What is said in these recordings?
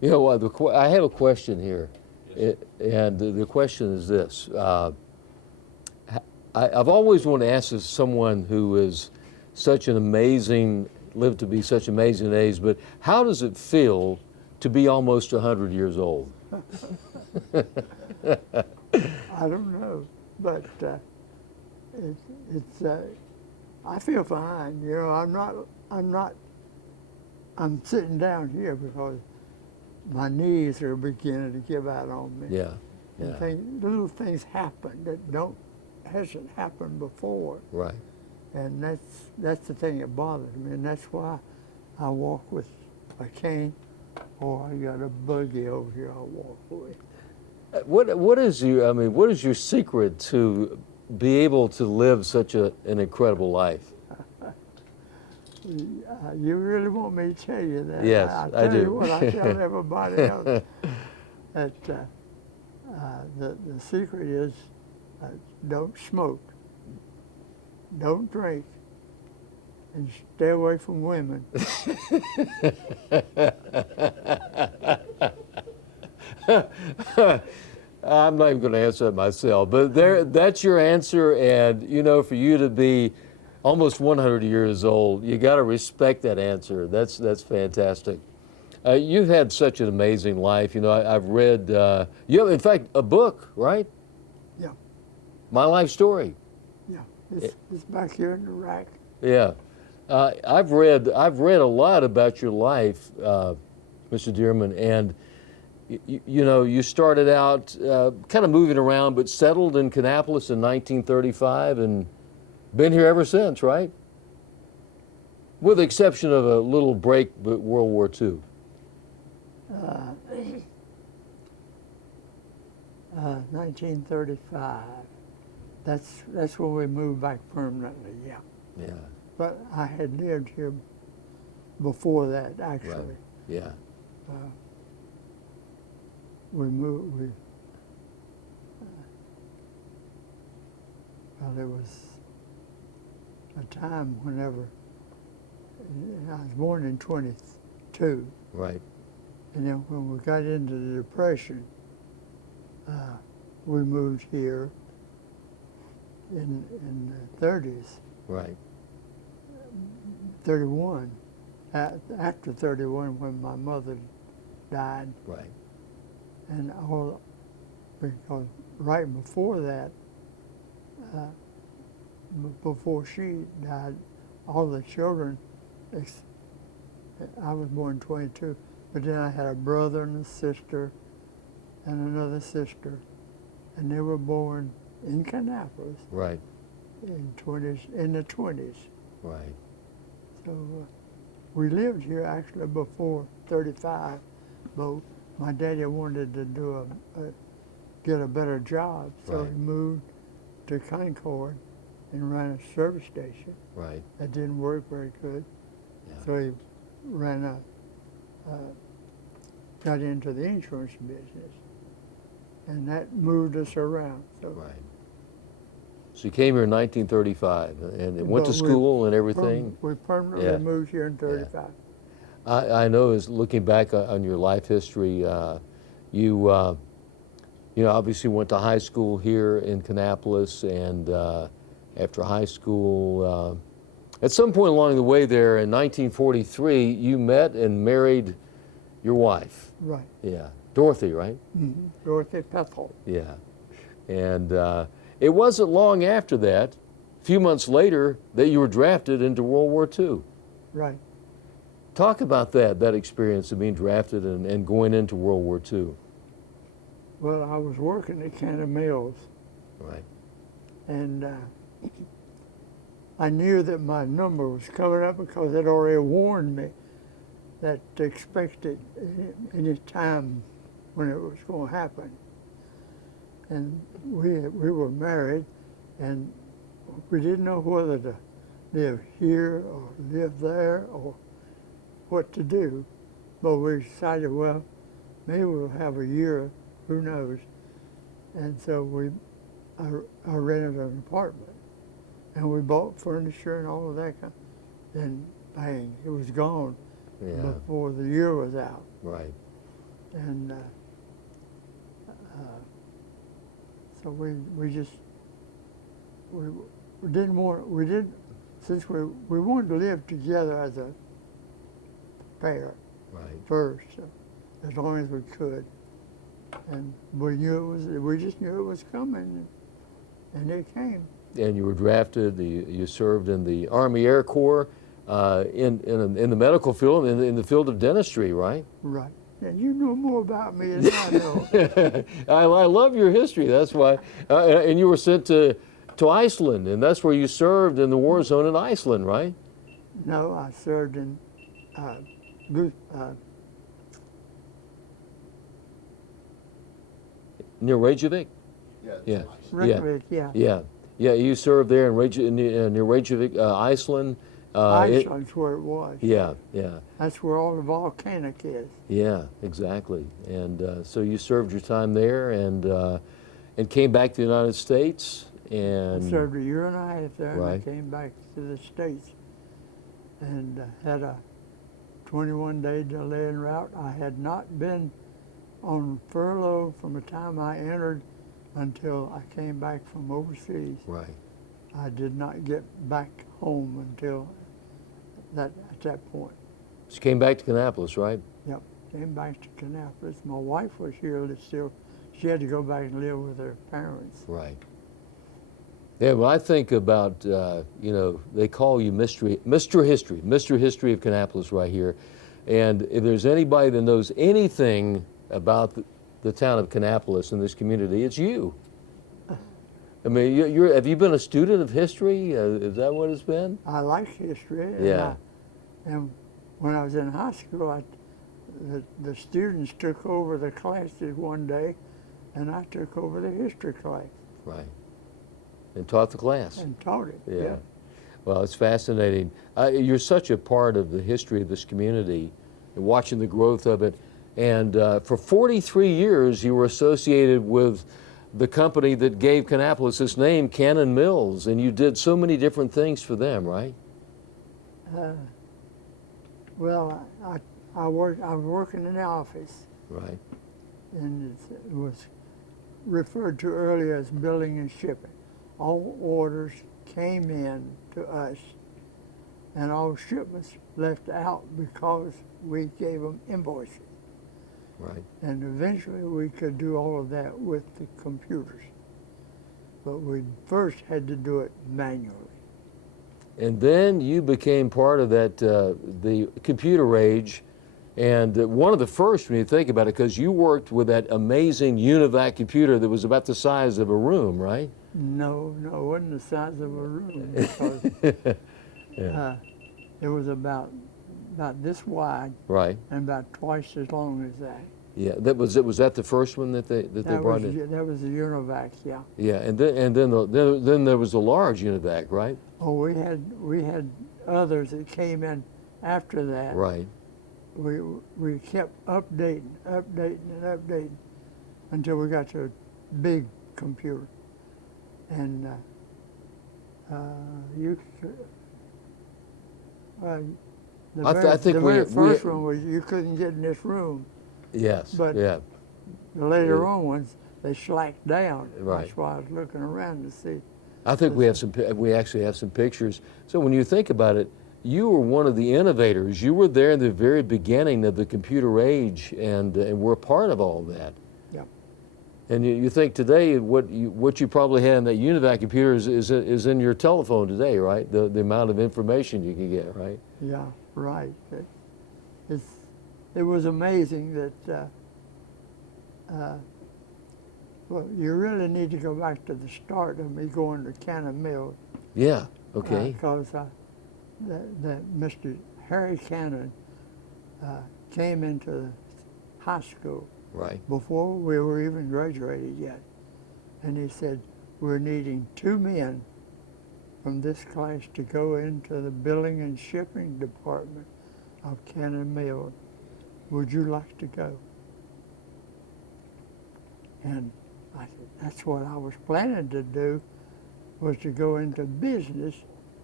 You know what? I have a question here, Yes. and the question is this: I've always wanted to ask this to someone who is such an amazing, lived to be such an amazing age, but how does it feel to be almost 100 years old? I don't know, but it's I feel fine. You know, I'm sitting down here because my knees are beginning to give out on me. Yeah, And yeah, little things happen that hasn't happened before. right. And that's the thing that bothers me, and that's why I walk with a cane, or I got a buggy over here I walk with. What is your, I mean, what is your secret to be able to live such an incredible life? You really want me to tell you that? Yes, I I tell you do. what I tell everybody else, that the secret is don't smoke, don't drink, and stay away from women. I'm not even going to answer that myself, but that's your answer. And you know, for you to be almost 100 years old, you got to respect that answer. That's fantastic. You've had such an amazing life. You know, I've read. You have, in fact, a book, right? Yeah, My life story. yeah. It's back here in the rack. Yeah, I've read a lot about your life, Mr. Dearmon, and you know, you started out kind of moving around, but settled in Kannapolis in 1935, and been here ever since, right? With the exception of a little break, but World War II. 1935. That's when we moved back permanently. Yeah, Yeah, but I had lived here before that right. actually. Yeah, We moved. Well, there was a time whenever I was born in 22, right. and then when we got into the Depression, we moved here in the 30s, Right. 31. After 31, when my mother died, Right. and all, because right before that, before she died, all the children, I was born 22, but then I had a brother and a sister and another sister, and they were born in Kannapolis Right. in the 20s. Right. So we lived here actually before 35, but my daddy wanted to get a better job, so Right. he moved to Concord and ran a service station. Right. That didn't work very good, Yeah. so he got into the insurance business, and that moved us around. So, Right. So you came here in 1935 and went to but school and everything. we permanently Yeah. moved here in 35. I know, as looking back on your life history, you know, obviously went to high school here in Kannapolis, and after high school, at some point along the way there in 1943, you met and married your wife. Right. Yeah, Dorothy, right? Dorothy Pethel. Yeah, and it wasn't long after that, a few months later, that you were drafted into World War II. Right. Talk about that experience of being drafted and going into World War II. Well, I was working at Cannon Mills, Right. and I knew that my number was coming up because they'd already warned me that to expect it any time when it was going to happen. And we were married, and we didn't know whether to live here or live there or what to do. But we decided, well, maybe we'll have a year, who knows. And so I rented an apartment, and we bought furniture and all of that kind. And bang, it was gone Yeah. before the year was out. Right. And so we just we didn't want we did since we wanted to live together as a pair Right. first, as long as we could, and we just knew it was coming, and it came. And you were drafted. You served in the Army Air Corps, in the medical field, in the field of dentistry, right? Right. And you know more about me than I know. I love your history. That's why. And you were sent to Iceland, and that's where you served in the war zone in Iceland, right? No, I served in Near Reykjavik. Yeah. Reykjavik, yeah. Yeah. You served there near Reykjavik, Iceland. Iceland's where it was. Yeah. That's where all the volcanic is. Yeah, exactly. And so you served your time there, and came back to the United States, and I served a year and a half there, and I Right. came back to the States and had a 21-day delay en route. I had not been on furlough from the time I entered until I came back from overseas. Right. I did not get back home until at that point. So you came back to Kannapolis, right? Yep, came back to Kannapolis. My wife was here still. She had to go back and live with her parents. Right. Yeah, when I think about, they call you Mr. History of Kannapolis right here. And if there's anybody that knows anything about the town of Kannapolis and this community, it's you. I mean, have you been a student of history? Is that what it's been? I like history. Yeah. And when I was in high school, the students took over the classes one day, and I took over the history class. Right. And taught the class. And taught it. Yeah. Well, it's fascinating. You're such a part of the history of this community, and watching the growth of it. And for 43 years, you were associated with the company that gave Kannapolis its name, Cannon Mills, and you did so many different things for them, right? Well, I was working in the office, Right. and it was referred to earlier as billing and shipping. All orders came in to us, and all shipments left out because we gave them invoices. Right. And eventually we could do all of that with the computers. But we first had to do it manually. And then you became part of that, the computer age, and one of the first when you think about it, because you worked with that amazing UNIVAC computer that was about the size of a room, right? No, it wasn't the size of a room, because it was about this wide, Right. and about twice as long as that. Yeah. Was that the first one that they brought in? That was the UNIVAC, yeah. Yeah. And then there was the large UNIVAC, right? Oh, we had others that came in after that. Right. We kept updating until we got to a big computer. And the very first one was you couldn't get in this room. Yes. But yeah. the later on ones, they slacked down. Right. That's why I was looking around to see. I think we actually have some pictures. So when you think about it, you were one of the innovators. You were there in the very beginning of the computer age, and were a part of all that. Yeah. And you think today what you probably had in that UNIVAC computer is in your telephone today, right? The amount of information you can get, right? Yeah, right. It was amazing that. Well, you really need to go back to the start of me going to Cannon Mills. Yeah. Okay. Because that Mr. Harry Cannon came into the high school Right. before we were even graduated yet. And he said, we're needing 2 men from this class to go into the billing and shipping department of Cannon Mills. Would you like to go? And I said, that's what I was planning to do, was to go into business,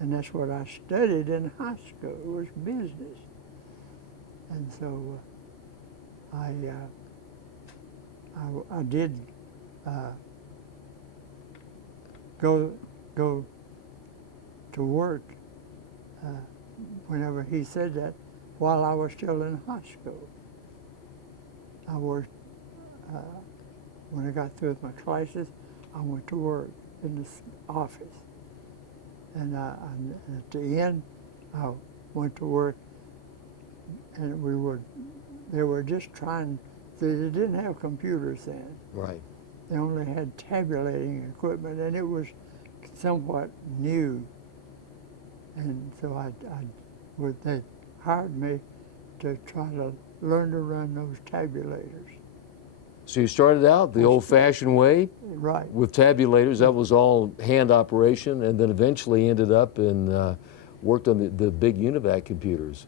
and that's what I studied in high school, was business. And so I I did go to work whenever he said that while I was still in high school. I worked, when I got through with my classes, I went to work in this office. And at the end, I went to work, and they were just trying, they didn't have computers then. Right. They only had tabulating equipment, and it was somewhat new. And so they hired me to try to learn to run those tabulators. So you started out the old-fashioned way, Right. with tabulators. That was all hand operation, and then eventually ended up and worked on the big Univac computers.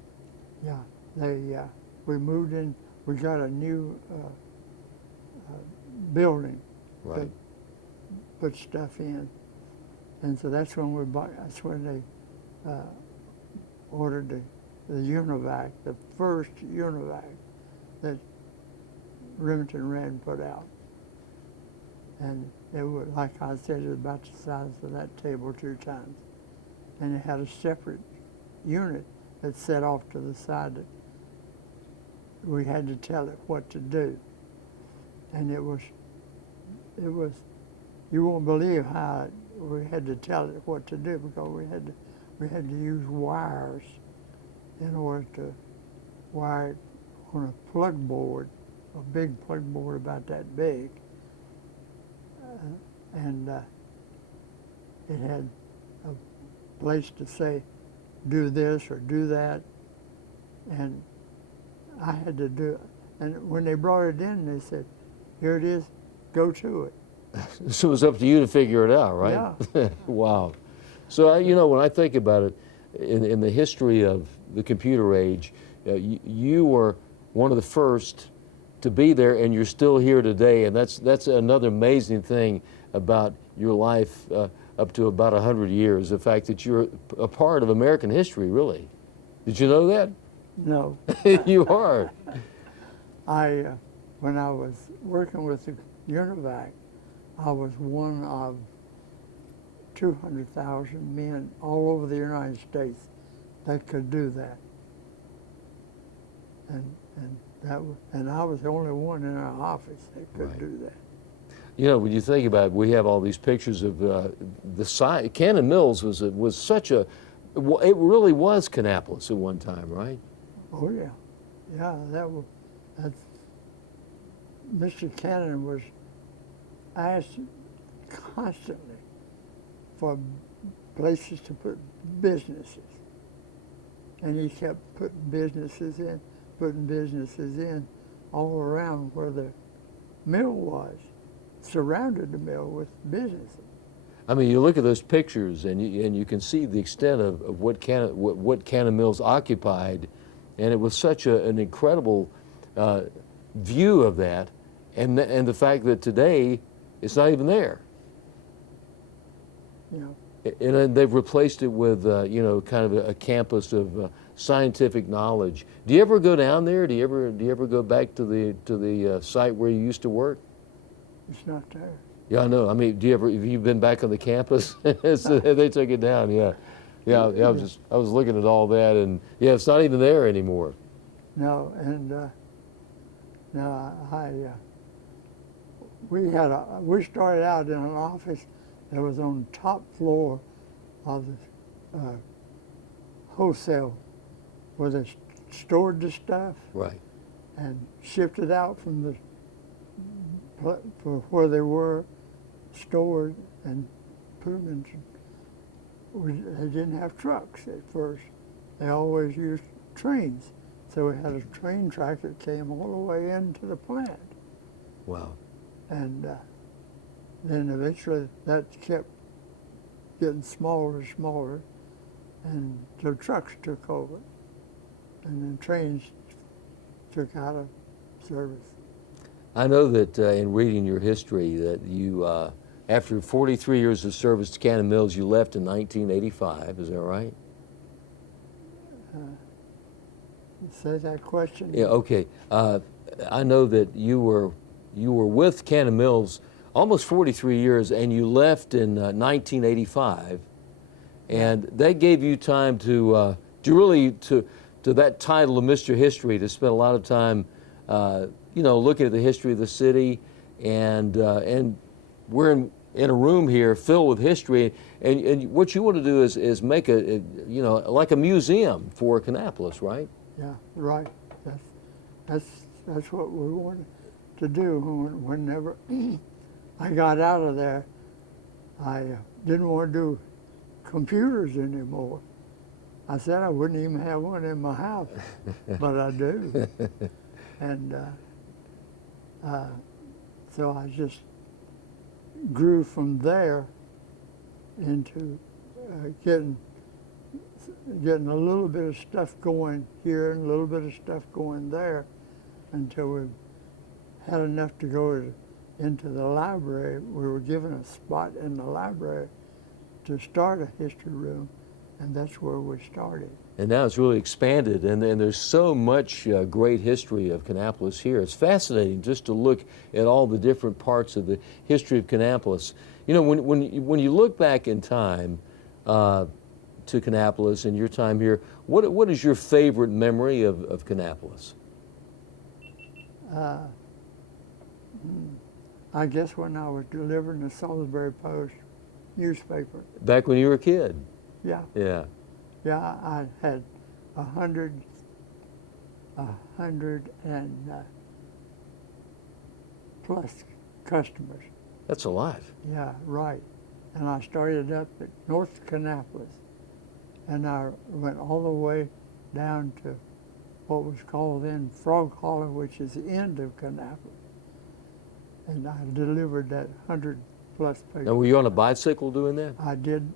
Yeah, we moved in. We got a new building. Right. To put stuff in, and so that's when we bought. That's when they ordered the Univac, the first Univac that Remington Rand put out. And it was, like I said, it was about the size of that table 2 times. And it had a separate unit that set off to the side that we had to tell it what to do. And it was, you won't believe how we had to tell it what to do, because we had to use wires in order to wire it on a plug board, a big plug board about that big. And it had a place to say, do this or do that. And I had to do it. And when they brought it in, they said, here it is, go to it. So it was up to you to figure it out, right? Yeah. Wow. So, you know, when I think about it, in the history of the computer age, you were one of the first to be there, and you're still here today, and that's another amazing thing about your life up to about 100 years, the fact that you're a part of American history, really. Did you know that? No. You are. When I was working with the Univac, I was one of 200,000 men all over the United States that could do that. And I was the only one in our office that could Right. do that. You know, when you think about it, we have all these pictures of the site. Cannon Mills was such a, it really was Kannapolis at one time, right? Oh yeah, yeah. That's Mr. Cannon was asked constantly for places to put businesses, and he kept putting businesses in all around where the mill was, surrounded the mill with businesses. I mean, you look at those pictures, and you can see the extent of what Cannon Mills occupied, and it was such an incredible view of that, and the fact that today it's not even there. You know, And then they've replaced it with, you know, kind of a campus of scientific knowledge. Do you ever go down there? Do you ever go back to the site where you used to work? it's not there. Yeah, I know. I mean, have you been back on the campus? So they took it down. Yeah, yeah. I was looking at all that, and yeah, it's not even there anymore. No, and we started out in an office that was on the top floor of the wholesale, where they stored the stuff Right. and shipped it out from for where they were stored and put them into. They didn't have trucks at first. They always used trains. So we had a train track that came all the way into the plant. Wow. And then eventually that kept getting smaller and smaller, and the trucks took over, and then trains took out of service. I know that in reading your history that you, after 43 years of service to Cannon Mills, you left in 1985. Is that right? Say that question. Yeah. Okay. I know that you you were with Kannapolis almost 43 years, and you left in 1985, and that gave you time to really to that title of Mr. History, to spend a lot of time, you know, looking at the history of the city, and we're in a room here filled with history, and what you want to do is make a you know, like a museum for Kannapolis, right? Yeah, right. That's what we wanted to do. Whenever I got out of there, I didn't want to do computers anymore. I said I wouldn't even have one in my house, but I do. And so I just grew from there into getting a little bit of stuff going here and a little bit of stuff going there, until we had enough to go into the library. We were given a spot in the library to start a history room, and that's where we started. And now it's really expanded, and there's so much great history of Kannapolis here. It's fascinating just to look at all the different parts of the history of Kannapolis. You know, when you look back in time to Kannapolis and your time here, what is your favorite memory of Kannapolis? I guess when I was delivering the Salisbury Post newspaper. Back when you were a kid? Yeah. Yeah. Yeah, I had 100 and plus customers. That's a lot. Yeah, right. And I started up at North Kannapolis, and I went all the way down to what was called then Frog Hollow, which is the end of Kannapolis. And I delivered that 100 plus papers. Now, were you on a bicycle doing that? I did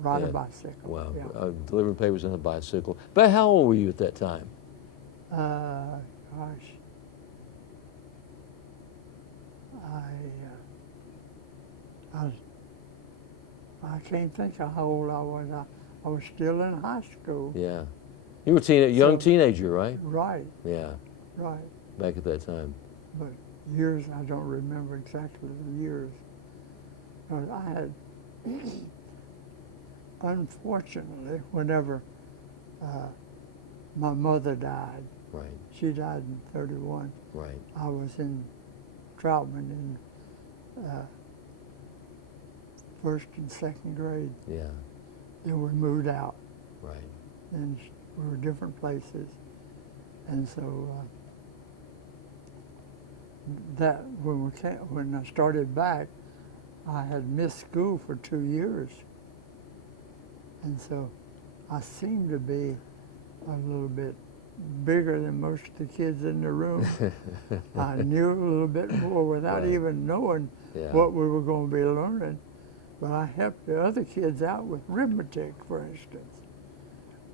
ride a bicycle. Wow. Yeah. Delivering papers on a bicycle. But how old were you at that time? Gosh. I can't think of how old I was. I was still in high school. Yeah. You were a young teenager, right? Right. Yeah. Right. Back at that time. But years, I don't remember exactly the years. But I had, unfortunately, whenever my mother died, Right. she died in 31. Right. I was in Troutman in first and second grade. Yeah. Then we moved out, Right. and we were different places. And so that when I started back, I had missed school for 2 years. And so I seemed to be a little bit bigger than most of the kids in the room. I knew a little bit more without Right. even knowing what we were going to be learning. But I helped the other kids out with arithmetic, for instance,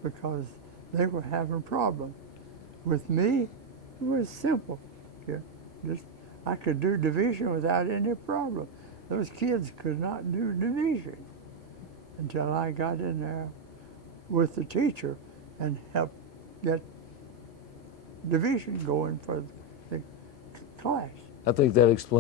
because they were having problems. With me, it was simple. Yeah, I could do division without any problem. Those kids could not do division until I got in there with the teacher and helped get division going for the class. I think that explains